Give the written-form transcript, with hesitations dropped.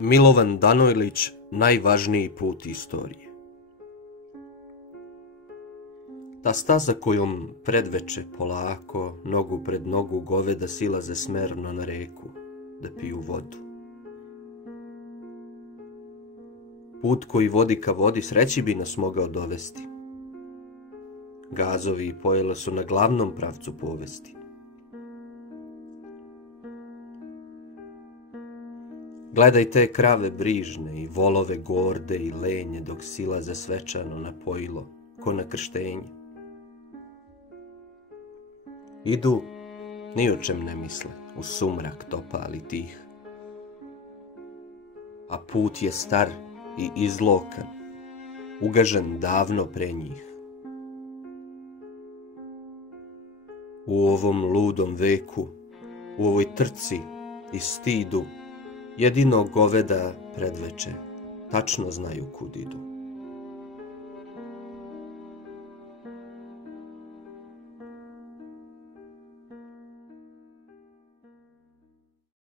Milovan Danojlić, najvažniji put istorije. Ta staza kojom predveče polako, nogu pred nogu goveda silaze smerno na reku, da piju vodu. Put koji vodi ka vodi sreći bi nas mogao dovesti. Gazovi i pojela su na glavnom pravcu povesti. Gledaj te krave brižne i volove gorde i lenje dok silaze svečano na pojilo, ko na krštenje. Idu, ni o čem ne misle, u sumrak topali tih. A put je star i izlokan, ugažen davno pre njih. U ovom ludom veku, u ovoj trci i stidu, jedino goveda predveče tačno znaju kud idu.